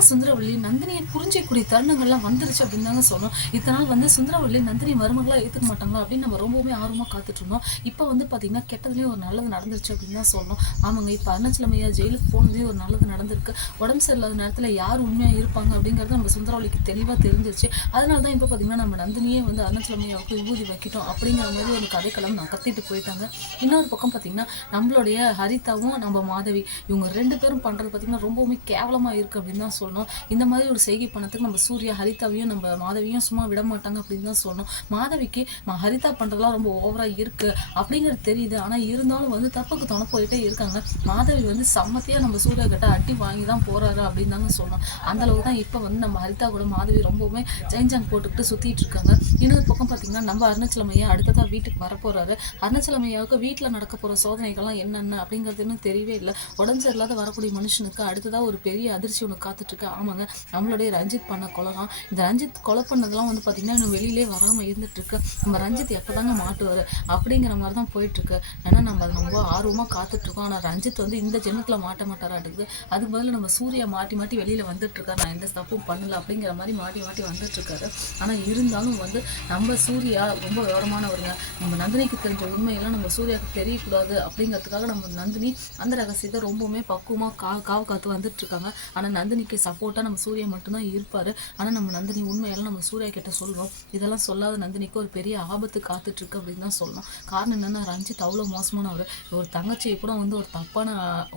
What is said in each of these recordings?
நம்ம சுந்தரவள்ளி நந்தினியை புரிஞ்சிக்கக்கூடிய தருணங்கள்லாம் வந்துருச்சு அப்படின்னு தாங்க சொன்னோம். இத்தனை நாள் வந்து சுந்தரவள்ளி நந்தினி மருமகளாக ஏற்றுக்க மாட்டாங்களா அப்படின்னு நம்ம ரொம்பவுமே ஆர்வமாக காத்துட்டு இருந்தோம். இப்போ வந்து பார்த்தீங்கன்னா கெட்டதுலேயும் ஒரு நல்லது நடந்துருச்சு அப்படின்னு தான் சொன்னோம். ஆமாங்க, இப்போ அருணாச்சலமையா ஜெயிலுக்கு போனதே ஒரு நல்லது நடந்திருக்கு. உடம்பு சரியில்லாத நேரத்தில் யார் உண்மையாக இருப்பாங்க அப்படிங்கிறது நம்ம சுந்தரவள்ளிக்கு தெளிவாக தெரிஞ்சிருச்சு. அதனால தான் இப்போ பார்த்தீங்கன்னா நம்ம நந்தினியே வந்து அருணாச்சலமையாவுக்கு விபூதி வைக்கிட்டோம் அப்படிங்கிற மாதிரி ஒரு கதைக்களம் நகர்த்திட்டு போயிட்டாங்க. இன்னொரு பக்கம் பார்த்தீங்கன்னா நம்மளுடைய ஹரிதாவும் நம்ம மாதவி இவங்க 2 பேரும் பண்ணுறது பார்த்தீங்கன்னா ரொம்பவுமே கேவலமாக இருக்குது அப்படின்னு தான் சொல்லணும். இந்த மாதிரி ஒரு செய்கை பண்ணத்துக்கு நம்ம சூர்யா ஹரிதாவையும் நம்ம மாதவியும் சும்மா விட மாட்டாங்க அப்படின்னு தான் சொல்லணும். மாதவிக்கு ஹரிதா பண்ணுறதுலாம் ரொம்ப ஓவராக இருக்குது அப்படிங்கிறது தெரியுது. ஆனால் இருந்தாலும் வந்து தப்புக்கு துணை போயிட்டே இருக்காங்க. மாதவி வந்து சம்மத்தியாக நம்ம சூர்யா கிட்ட அட்டி வாங்கி தான் போகிறாரு அப்படின்னு தாங்க சொல்லணும். அந்தளவுக்கு தான் இப்போ வந்து நம்ம ஹரிதா கூட மாதவி ரொம்பவுமே ஜெயின்ஜாங் போட்டுக்கிட்டு சுற்றிட்டு இருக்காங்க. இன்னொரு பக்கம் பார்த்தீங்கன்னா நம்ம அருணாச்சலமையா அடுத்ததாக வீட்டுக்கு வரப்போகிறாரு. அருணாச்சலமையாவுக்கு வீட்டில் நடக்க போகிற சோதனைகள்லாம் என்னென்ன அப்படிங்கிறதுன்னு தெரியவே இல்லை. உடம்பு சரியில்லாத வரக்கூடிய மனுஷனுக்கு அடுத்ததாக ஒரு பெரிய அதிர்ச்சி ஒன்று காத்துட்ருக்கு. ஆமாங்க, நம்மளுடைய ரஞ்சித் பண்ண கொலை தான். இந்த ரஞ்சித் கொலை பண்ணதெல்லாம் வந்து பார்த்திங்கன்னா இன்னும் வெளியிலே வராமல் இருந்துகிட்ருக்கு. நம்ம ரஞ்சித் எப்போ தாங்க மாட்டுவார் அப்படிங்கிற மாதிரி தான் போயிட்டுருக்கு. ஏன்னா நம்ம ரொம்ப ஆர்வமாக காத்துட்ருக்கோம். ஆனால் ரஞ்சித் வந்து இந்த ஜென்மத்தில் மாட்ட மாட்டாராட்டுக்குது. அதுக்கு பதில் நம்ம சூர்யா மாட்டி மாட்டி வெளியில் வந்துட்டுருக்காரு. நான் எந்த தப்பும் பண்ணல அப்படிங்கிற மாதிரி மாட்டி மாட்டி வந்துட்டுருக்காரு. ஆனால் இருந்தாலும் வந்து நம்ம சூர்யா ரொம்ப விவரமானவருங்க. நம்ம நந்தினிக்கு தெரிஞ்ச உண்மையெல்லாம் நம்ம சூர்யாவுக்கு தெரியக்கூடாது அப்படிங்கிறதுக்காக நம்ம நந்தினி அந்த ரகசியத்தை ரொம்பவுமே பக்குவமாக காவு காத்து வந்துட்டுருக்காங்க. ஆனால் நந்தினிக்கு சப்போர்ட்டாக நம்ம சூர்யா மட்டும்தான் இருப்பார். ஆனால் நம்ம நந்தினி உண்மையெல்லாம் நம்ம சூர்யா கிட்ட சொல்கிறோம். இதெல்லாம் சொல்லாத நந்தினிக்கு ஒரு பெரிய ஆபத்து காத்துட்ருக்கு அப்படின்னு தான் சொல்லணும். காரணம் என்னென்னா ரஞ்சித் அவ்வளோ மோசமானவர். ஒரு தங்கச்சியை கூட வந்து ஒரு தப்பான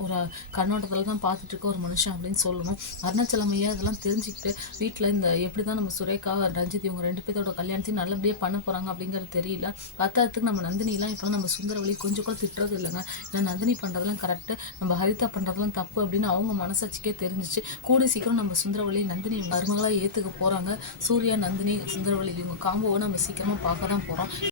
ஒரு கண்ணோட்டத்தில் தான் பார்த்துட்ருக்க ஒரு மனுஷன் அப்படின்னு சொல்லணும். அருணாச்சலமையா இதெல்லாம் தெரிஞ்சுக்கிட்டு வீட்டில் இந்த எப்படி தான் நம்ம சுரேகா ரஞ்சித் இவங்க 2 பேரோட கல்யாணத்தையும் நல்லபடியாக பண்ண போகிறாங்க அப்படிங்கிறது தெரியல. பத்தாததுக்கு நம்ம நந்தினிலாம் இப்போ நம்ம சுந்தரவள்ளி கொஞ்சம் கூட திட்டுறது இல்லைங்க. ஏன்னா நந்தினி பண்ணுறதெல்லாம் கரெக்டு, நம்ம ஹரிதா பண்ணுறதெல்லாம் தப்பு அப்படின்னு அவங்க மனசாட்சிக்கே தெரிஞ்சிச்சு. கூடி சீக்கிரம் நம்ம சுந்தரவள்ளி நந்தினி மருமகளாக ஏற்றுக்க போகிறாங்க. சூர்யா நந்தினி சுந்தரவள்ளி இவங்க காம்போவை நம்ம சீக்கிரமாக பார்க்க தான் போகிறோம்.